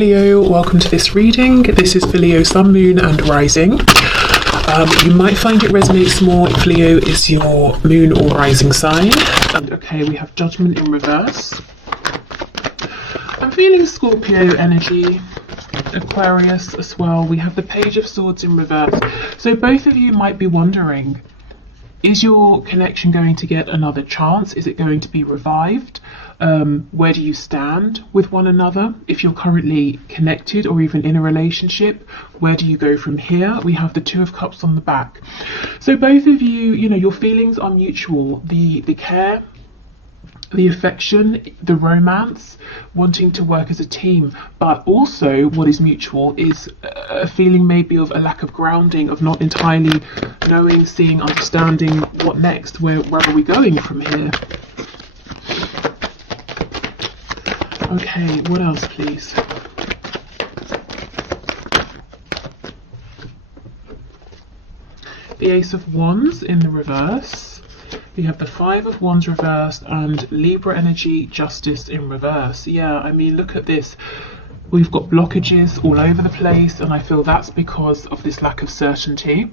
Leo, welcome to this reading. This is for Leo Sun, Moon and Rising. You might find it resonates more if Leo is your Moon or Rising sign. Okay, we have Judgment in reverse. I'm feeling Scorpio energy, Aquarius as well. We have the Page of Swords in reverse. So both of you might be wondering, is your connection going to get another chance? Is it going to be revived? Where do you stand with one another? If you're currently connected or even in a relationship, where do you go from here? We have the Two of Cups on the back. So both of you, your feelings are mutual. The care, the affection, the romance, wanting to work as a team, but also what is mutual is a feeling maybe of a lack of grounding, of not entirely knowing, seeing, understanding what next, where are we going from here? Okay, what else please? The Ace of Wands in the reverse. We have the Five of Wands reversed and Libra energy, Justice in reverse. Yeah, I mean, look at this. We've got blockages all over the place, and I feel that's because of this lack of certainty.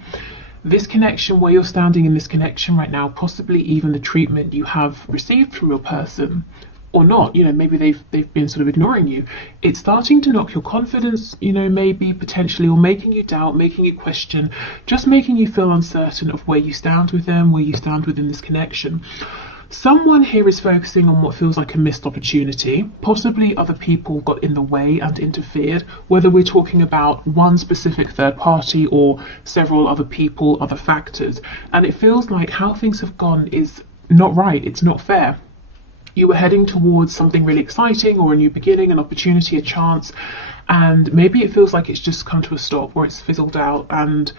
This connection, where you're standing in this connection right now, possibly even the treatment you have received from your person, or not, maybe they've been sort of ignoring you. It's starting to knock your confidence, maybe potentially, or making you doubt, making you question, just making you feel uncertain of where you stand with them, where you stand within this connection. Someone here is focusing on what feels like a missed opportunity. Possibly other people got in the way and interfered, whether we're talking about one specific third party or several other people, other factors. And it feels like how things have gone is not right, it's not fair. You were heading towards something really exciting, or a new beginning, an opportunity, a chance, and maybe it feels like it's just come to a stop, or it's fizzled out, and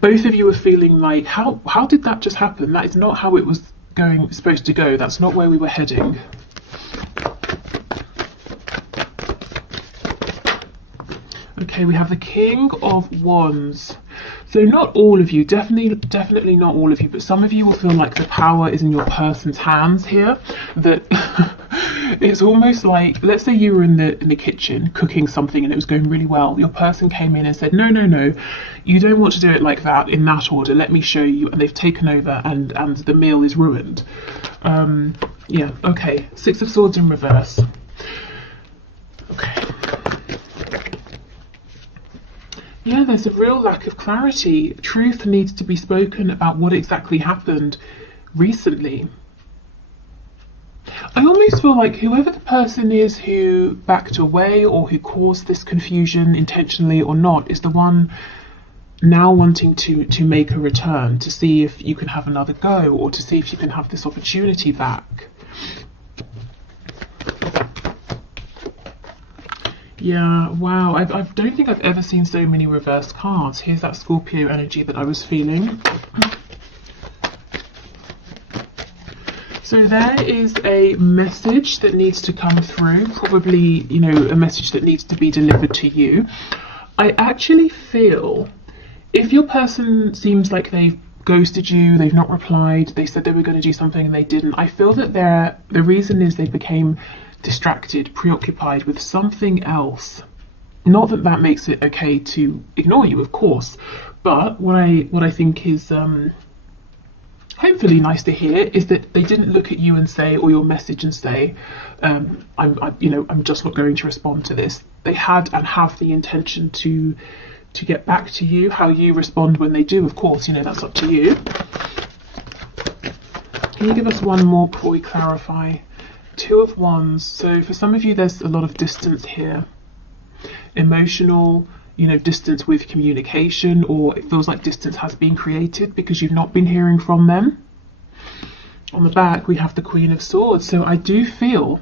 both of you are feeling like, how did that just happen? That is not how it was supposed to go. That's not where we were heading. Okay, we have the King of Wands. So not all of you, definitely not all of you, but some of you will feel like the power is in your person's hands here. That it's almost like, let's say you were in the kitchen cooking something and it was going really well. Your person came in and said, no, you don't want to do it like that, in that order. Let me show you. And they've taken over and the meal is ruined. Yeah, okay. Six of Swords in reverse. Okay. Yeah, there's a real lack of clarity. Truth needs to be spoken about what exactly happened recently. I almost feel like whoever the person is who backed away or who caused this confusion intentionally or not is the one now wanting to make a return, to see if you can have another go, or to see if you can have this opportunity back. Yeah, wow, I don't think I've ever seen so many reverse cards. Here's that Scorpio energy that I was feeling. So there is a message that needs to come through, probably, a message that needs to be delivered to you. I actually feel if your person seems like they've ghosted you, they've not replied, they said they were going to do something and they didn't, I feel that the reason is they became distracted, preoccupied with something else. Not that that makes it okay to ignore you, of course, but what I think is hopefully nice to hear is that they didn't look at you and say, or your message and say, I'm just not going to respond to this. They had and have the intention to get back to you. How you respond when they do, of course, that's up to you. Can you give us one more before we clarify? Two of Wands. So for some of you, there's a lot of distance here. Emotional, distance with communication, or it feels like distance has been created because you've not been hearing from them. On the back, we have the Queen of Swords. So I do feel,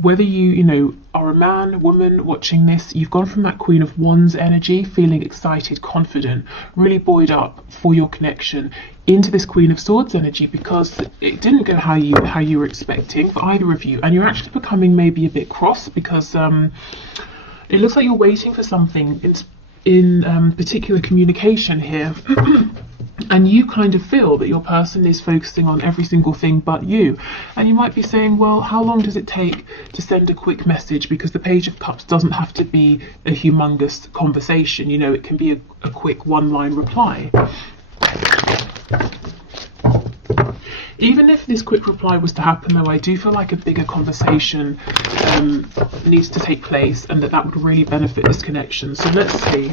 whether you, are a man, woman watching this, you've gone from that Queen of Wands energy, feeling excited, confident, really buoyed up for your connection, into this Queen of Swords energy, because it didn't go how you were expecting for either of you, and you're actually becoming maybe a bit cross because it looks like you're waiting for something in particular communication here. And you kind of feel that your person is focusing on every single thing but you. And you might be saying, well, how long does it take to send a quick message? Because the Page of Cups doesn't have to be a humongous conversation. You know, it can be a quick one-line reply. Even if this quick reply was to happen, though, I do feel like a bigger conversation needs to take place, and that would really benefit this connection. So let's see.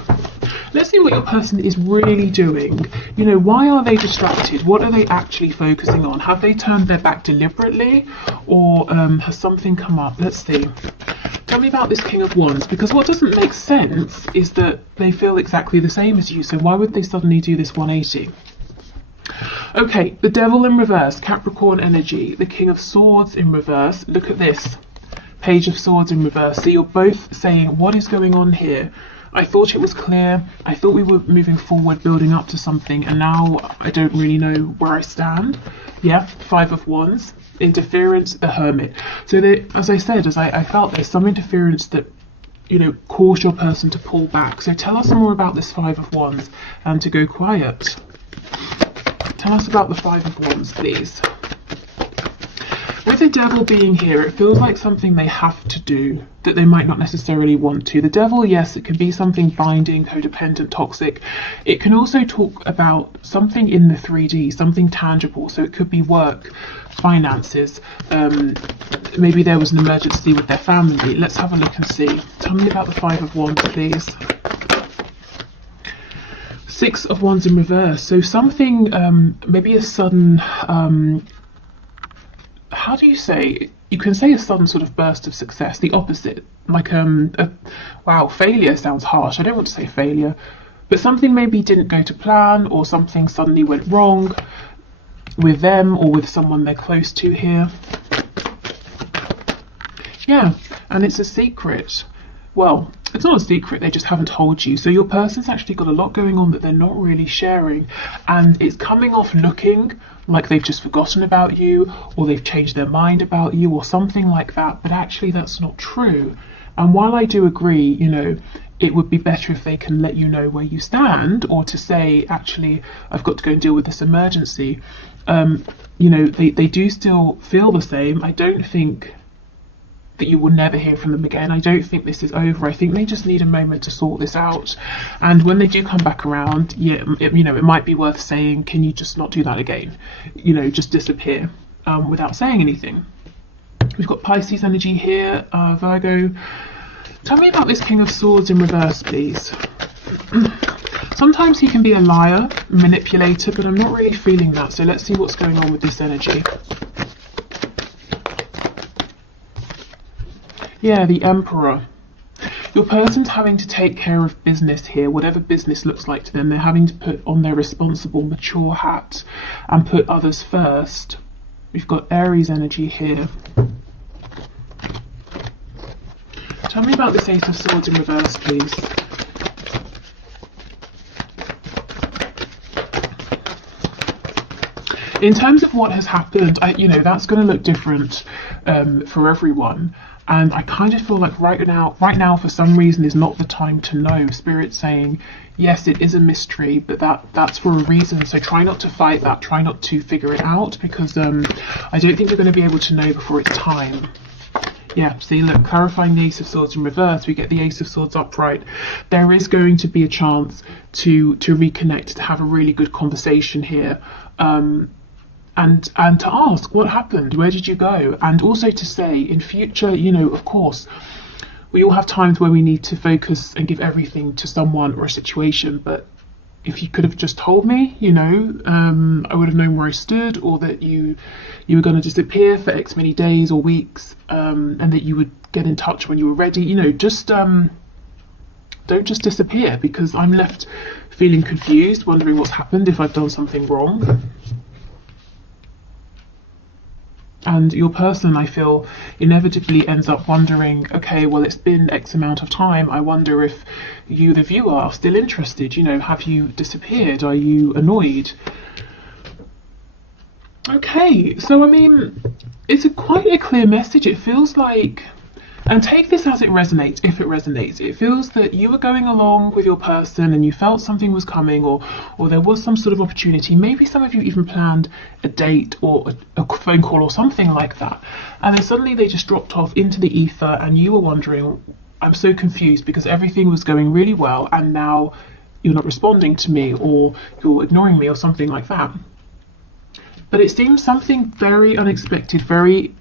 Let's see what your person is really doing. You know, why are they distracted? What are they actually focusing on? Have they turned their back deliberately, or has something come up? Let's see. Tell me about this King of Wands, because what doesn't make sense is that they feel exactly the same as you. So why would they suddenly do this 180? Okay, the Devil in reverse, Capricorn energy, the King of Swords in reverse. Look at this, Page of Swords in reverse. So you're both saying, what is going on here? I thought it was clear. I thought we were moving forward, building up to something, and now I don't really know where I stand. Yeah, Five of Wands, interference, the Hermit. So as I said, I felt there's some interference that, you know, caused your person to pull back. So tell us more about this Five of Wands and to go quiet. Tell us about the Five of Wands, please. With the Devil being here, it feels like something they have to do that they might not necessarily want to. The Devil, yes, it can be something binding, codependent, toxic. It can also talk about something in the 3D, something tangible. So it could be work, finances, maybe there was an emergency with their family. Let's have a look and see. Tell me about the Five of Wands, please. Six of Wands in reverse. So something, maybe a sudden, how do you say? You can say a sudden sort of burst of success. The opposite, like wow, failure sounds harsh. I don't want to say failure, but something maybe didn't go to plan, or something suddenly went wrong with them or with someone they're close to here. Yeah, and it's a secret. Well, it's not a secret, they just haven't told you. So your person's actually got a lot going on that they're not really sharing, and it's coming off looking like they've just forgotten about you, or they've changed their mind about you, or something like that, but actually that's not true. And while I do agree, you know, it would be better if they can let you know where you stand, or to say, actually, I've got to go and deal with this emergency. You know, they do still feel the same. I don't think that you will never hear from them again. I don't think this is over. I think they just need a moment to sort this out. And when they do come back around, yeah, you know, it might be worth saying, can you just not do that again? You know, just disappear without saying anything. We've got Pisces energy here, Virgo. Tell me about this King of Swords in reverse, please. Sometimes he can be a liar, manipulator, but I'm not really feeling that. So let's see what's going on with this energy. Yeah, the Emperor. Your person's having to take care of business here, whatever business looks like to them. They're having to put on their responsible, mature hat and put others first. We've got Aries energy here. Tell me about this Ace of Swords in reverse, please. In terms of what has happened, you know, that's going to look different for everyone. And I kind of feel like right now, for some reason, is not the time to know. Spirit's saying, yes, it is a mystery, but that's for a reason. So try not to fight that. Try not to figure it out, because I don't think you're going to be able to know before it's time. Yeah, see, look, clarifying the Ace of Swords in reverse, we get the Ace of Swords upright. There is going to be a chance to reconnect, to have a really good conversation here. And to ask what happened, where did you go, and also to say in future, you know, of course, we all have times where we need to focus and give everything to someone or a situation, but if you could have just told me, you know, I would have known where I stood, or that you were going to disappear for X many days or weeks, and that you would get in touch when you were ready. You know, just don't just disappear, because I'm left feeling confused, wondering what's happened, if I've done something wrong. And your person, I feel, inevitably ends up wondering, okay, well, it's been X amount of time. I wonder if you, the viewer, are still interested. You know, have you disappeared? Are you annoyed? Okay, so I mean, it's quite a clear message. It feels like, And take this as it resonates, if it resonates. It feels that you were going along with your person and you felt something was coming, or there was some sort of opportunity. Maybe some of you even planned a date or a phone call or something like that. And then suddenly they just dropped off into the ether and you were wondering, I'm so confused because everything was going really well and now you're not responding to me, or you're ignoring me, or something like that. But it seems something very unexpected, very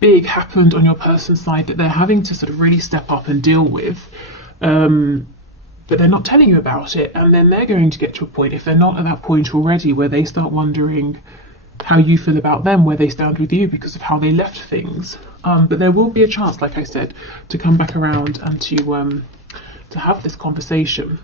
big happened on your person's side that they're having to sort of really step up and deal with, but they're not telling you about it. And then they're going to get to a point, if they're not at that point already, where they start wondering how you feel about them, where they stand with you because of how they left things. But there will be a chance, like I said, to come back around and to have this conversation.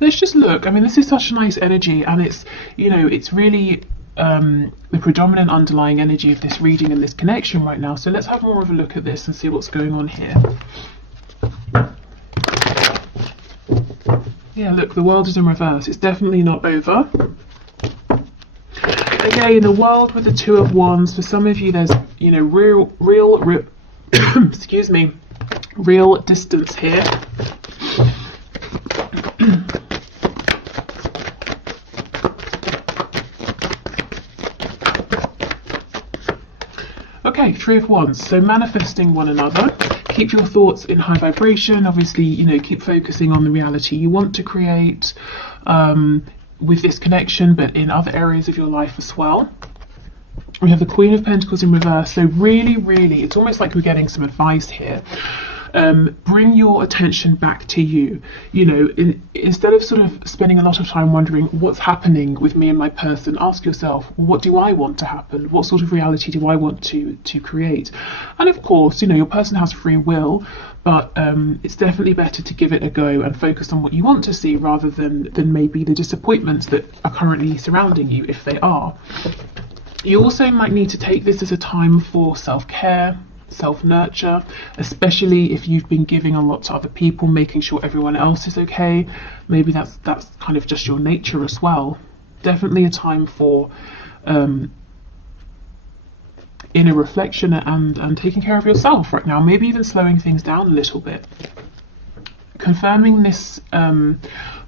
Let's just look. I mean, this is such a nice energy, and it's, you know, it's really the predominant underlying energy of this reading and this connection right now. So let's have more of a look at this and see what's going on here. Yeah, look, the world is in reverse. It's definitely not over. Again, the world with the Two of Wands. For some of you, there's, you know, real excuse me, real distance here. Okay, Three of Wands. So manifesting one another. Keep your thoughts in high vibration. Obviously, you know, keep focusing on the reality you want to create with this connection, but in other areas of your life as well. We have the Queen of Pentacles in reverse. So really, really, it's almost like we're getting some advice here. Bring your attention back to you. You know, instead of sort of spending a lot of time wondering what's happening with me and my person, ask yourself, what do I want to happen? What sort of reality do I want to create? And of course, you know, your person has free will, but it's definitely better to give it a go and focus on what you want to see rather than maybe the disappointments that are currently surrounding you, if they are. You also might need to take this as a time for self-care, self-nurture, especially if you've been giving a lot to other people, making sure everyone else is okay. Maybe that's kind of just your nature as well. Definitely a time for inner reflection and taking care of yourself right now. Maybe even slowing things down a little bit. Confirming this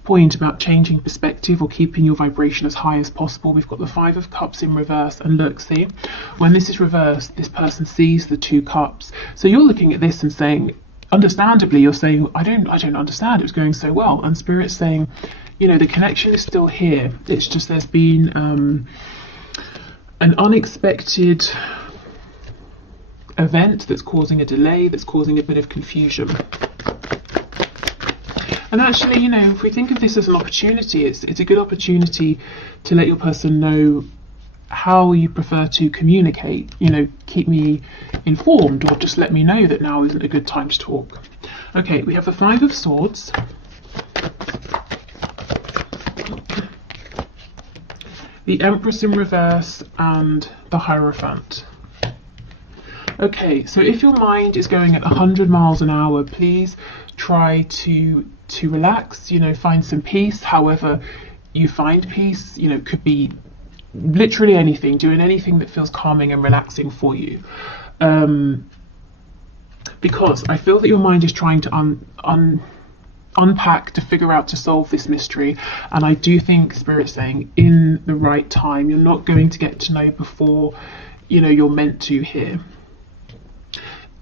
point about changing perspective or keeping your vibration as high as possible. We've got the Five of Cups in reverse, and look, see, when this is reversed, this person sees the Two Cups. So you're looking at this and saying, understandably, you're saying, I don't understand, it was going so well. And Spirit's saying, you know, the connection is still here. It's just there's been an unexpected event that's causing a delay, that's causing a bit of confusion. And actually, you know, if we think of this as an opportunity, it's a good opportunity to let your person know how you prefer to communicate. You know, keep me informed, or just let me know that now isn't a good time to talk. Okay, we have the Five of Swords. The Empress in reverse and the Hierophant. Okay, so if your mind is going at 100 miles an hour, please try to relax, you know, find some peace. However you find peace, you know, could be literally anything, doing anything that feels calming and relaxing for you. Because I feel that your mind is trying to unpack, to figure out, to solve this mystery. And I do think Spirit's saying in the right time. You're not going to get to know before, you know, you're meant to here.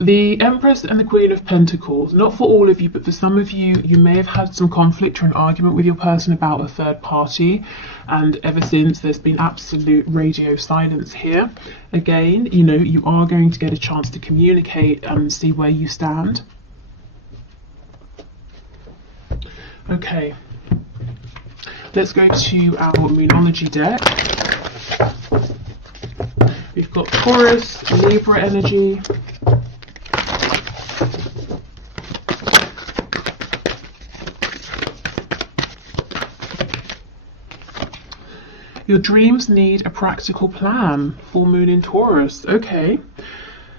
The Empress and the Queen of Pentacles, not for all of you, but for some of you, you may have had some conflict or an argument with your person about a third party, and ever since there's been absolute radio silence here. Again, you know, you are going to get a chance to communicate and see where you stand. Okay, let's go to our Moonology deck. We've got Taurus, Libra energy. Your dreams need a practical plan. Full moon in Taurus. Okay.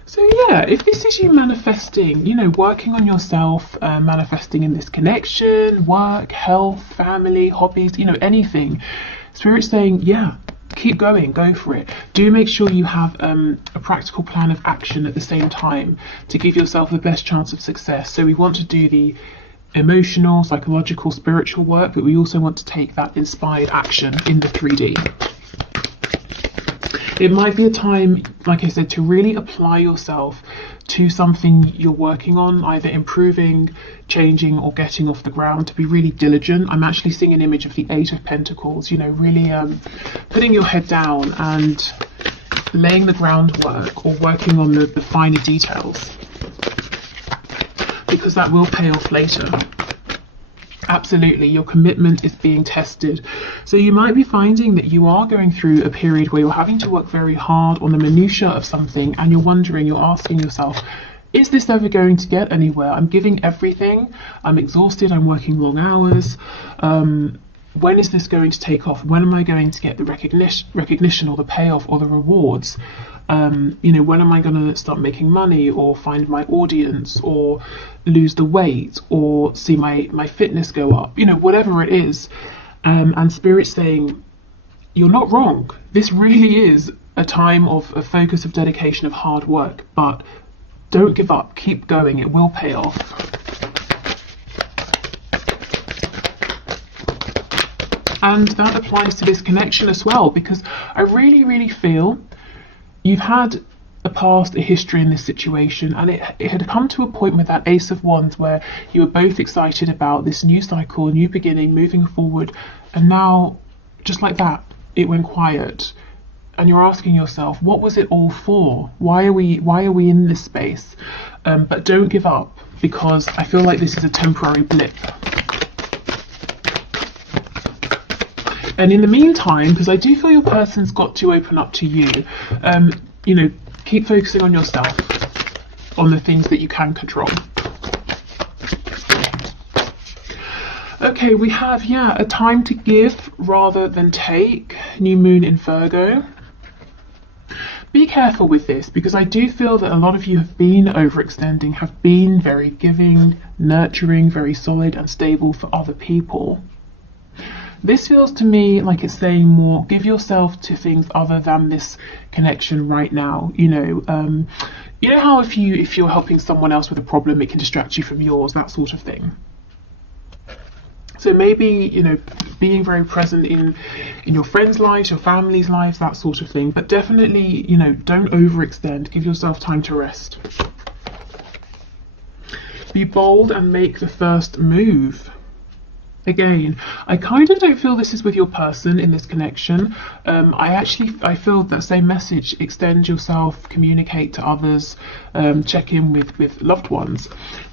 So yeah, if this is you manifesting, you know, working on yourself, manifesting in this connection, work, health, family, hobbies, you know, anything, Spirit's saying, yeah, keep going, go for it. Do make sure you have a practical plan of action at the same time to give yourself the best chance of success. So we want to do the emotional, psychological, spiritual work, but we also want to take that inspired action in the 3D. It might be a time, like I said, to really apply yourself to something you're working on, either improving, changing, or getting off the ground, to be really diligent. I'm actually seeing an image of the 8 of Pentacles, you know, really putting your head down and laying the groundwork or working on the finer details, because that will pay off later. Absolutely, your commitment is being tested. So you might be finding that you are going through a period where you're having to work very hard on the minutiae of something, and you're wondering, you're asking yourself, is this ever going to get anywhere? I'm giving everything, I'm exhausted, I'm working long hours. When is this going to take off? When am I going to get the recognition or the payoff or the rewards? You know, when am I going to start making money or find my audience or lose the weight or see my fitness go up? You know, whatever it is. And Spirit's saying, you're not wrong. This really is a time of a focus, of dedication, of hard work. But don't give up. Keep going. It will pay off. And that applies to this connection as well, because I really, really feel you've had a past, a history in this situation, and it had come to a point with that Ace of Wands where you were both excited about this new cycle, a new beginning, moving forward, and now, just like that, it went quiet. And you're asking yourself, what was it all for? Why are we in this space? But don't give up, because I feel like this is a temporary blip. And in the meantime, because I do feel your person's got to open up to you, you know, keep focusing on yourself, on the things that you can control. Okay, we have, a time to give rather than take. New moon in Virgo. Be careful with this, because I do feel that a lot of you have been overextending, have been very giving, nurturing, very solid and stable for other people. This feels to me like it's saying more, give yourself to things other than this connection right now. You know how if you're helping someone else with a problem, it can distract you from yours, that sort of thing. So maybe, you know, being very present in your friends' lives, your family's lives, that sort of thing. But definitely, you know, don't overextend. Give yourself time to rest. Be bold and make the first move. Again, I kind of don't feel this is with your person in this connection. I feel that same message. Extend yourself, communicate to others, check in with loved ones.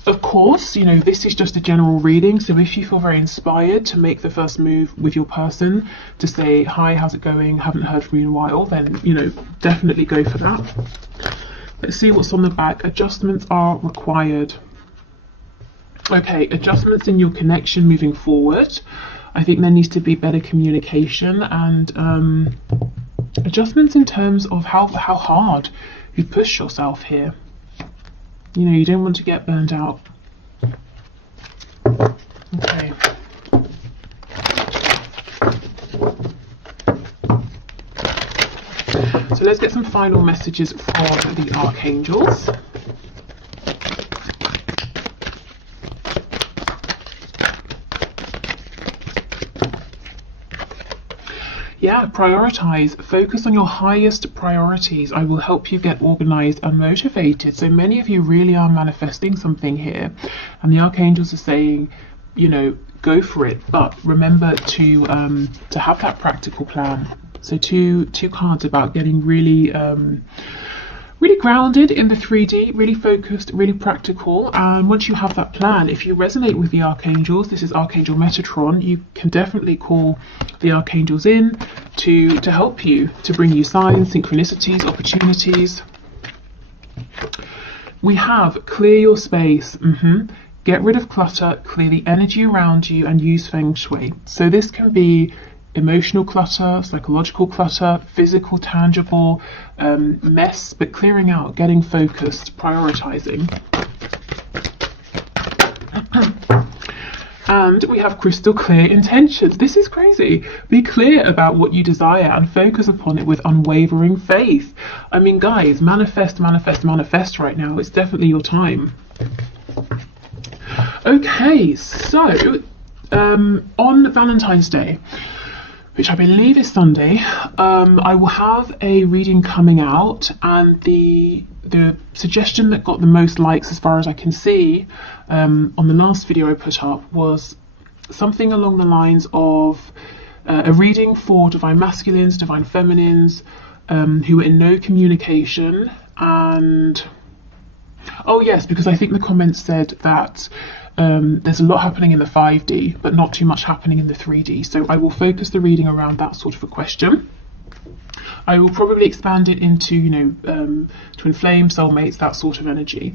Of course, you know, this is just a general reading, so if you feel very inspired to make the first move with your person, to say, hi, how's it going, haven't heard from you in a while, then, you know, definitely go for that. Let's see what's on the back. Adjustments are required. Okay, adjustments in your connection moving forward. I think there needs to be better communication and adjustments in terms of how hard you push yourself here. You know, you don't want to get burned out. Okay. So let's get some final messages from the archangels. Yeah, prioritize. Focus on your highest priorities. I will help you get organized and motivated. So many of you really are manifesting something here. And the archangels are saying, you know, go for it. But remember to have that practical plan. So two cards about getting really really grounded in the 3D, really focused, really practical. And once you have that plan, if you resonate with the archangels, this is Archangel Metatron, you can definitely call the archangels in to help you, to bring you signs, synchronicities, opportunities. We have clear your space. Get rid of clutter, clear the energy around you, and use feng shui. So this can be emotional clutter, psychological clutter, physical, tangible mess, but clearing out, getting focused, prioritizing. And we have crystal clear intentions. This is crazy. Be clear about what you desire and focus upon it with unwavering faith. I mean, guys, manifest, manifest, manifest right now. It's definitely your time. Okay, so on Valentine's Day, which I believe is Sunday, I will have a reading coming out, and the suggestion that got the most likes as far as I can see on the last video I put up was something along the lines of a reading for divine masculines, divine feminines, who are in no communication. And oh yes, because I think the comments said that there's a lot happening in the 5D, but not too much happening in the 3D. So I will focus the reading around that sort of a question. I will probably expand it into, you know, twin flame, soulmates, that sort of energy.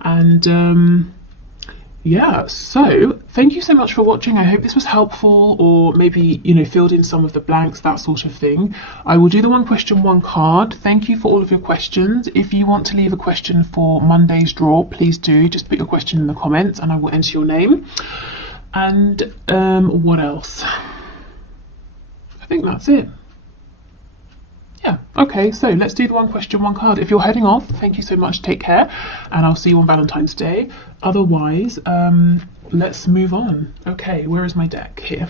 And yeah, so thank you so much for watching. I hope this was helpful, or maybe, you know, filled in some of the blanks, that sort of thing. I will do the one question, one card. Thank you for all of your questions. If you want to leave a question for Monday's draw, please do. Just put your question in the comments and I will enter your name. And what else? I think that's it. Yeah, okay, so let's do the one question, one card. If you're heading off, thank you so much, take care, and I'll see you on Valentine's Day. Otherwise, let's move on. Okay, where is my deck? Here.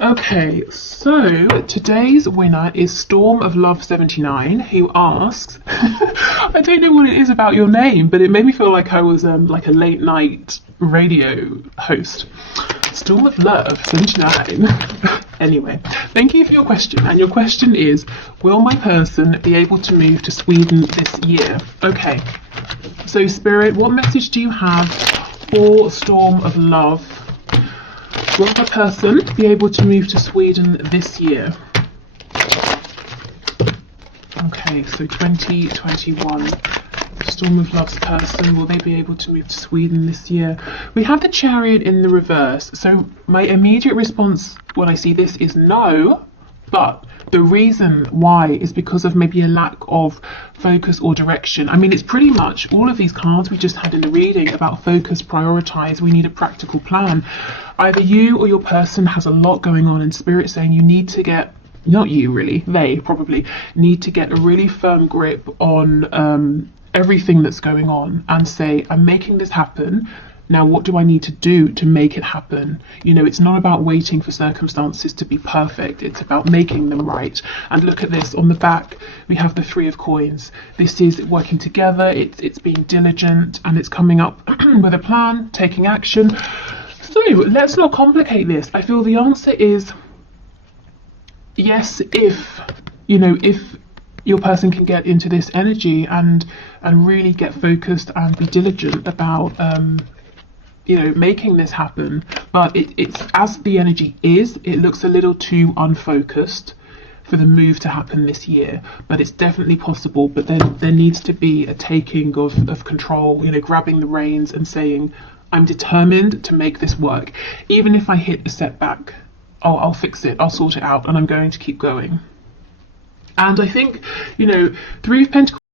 Okay, so today's winner is Storm of Love 79, who asks, I don't know what it is about your name, but it made me feel like I was like a late night radio host. Storm of Love 79. Anyway, thank you for your question, and your question is, will my person be able to move to Sweden this year? Okay, so Spirit, what message do you have for Storm of Love? Will my person be able to move to Sweden this year? Okay, so 2021. Storm of Love's person, will they be able to move to Sweden this year? We have the Chariot in the reverse, so my immediate response when I see this is no, but the reason why is because of maybe a lack of focus or direction. I mean, it's pretty much all of these cards we just had in the reading about focus, prioritize, we need a practical plan. Either you or your person has a lot going on, and Spirit saying you need to get, not you really, they probably need to get a really firm grip on everything that's going on and say, I'm making this happen. Now, what do I need to do to make it happen? You know, it's not about waiting for circumstances to be perfect. It's about making them right. And look at this on the back. We have the 3 of coins. This is working together. It's being diligent, and it's coming up with a plan, taking action. So let's not complicate this. I feel the answer is yes, if, you know, if your person can get into this energy and really get focused and be diligent about you know, making this happen. But it's as the energy is, it looks a little too unfocused for the move to happen this year, but it's definitely possible. But then there needs to be a taking of control, you know, grabbing the reins and saying, I'm determined to make this work. Even if I hit a setback, I'll fix it, I'll sort it out, and I'm going to keep going. And I think, you know, 3 of Pentacles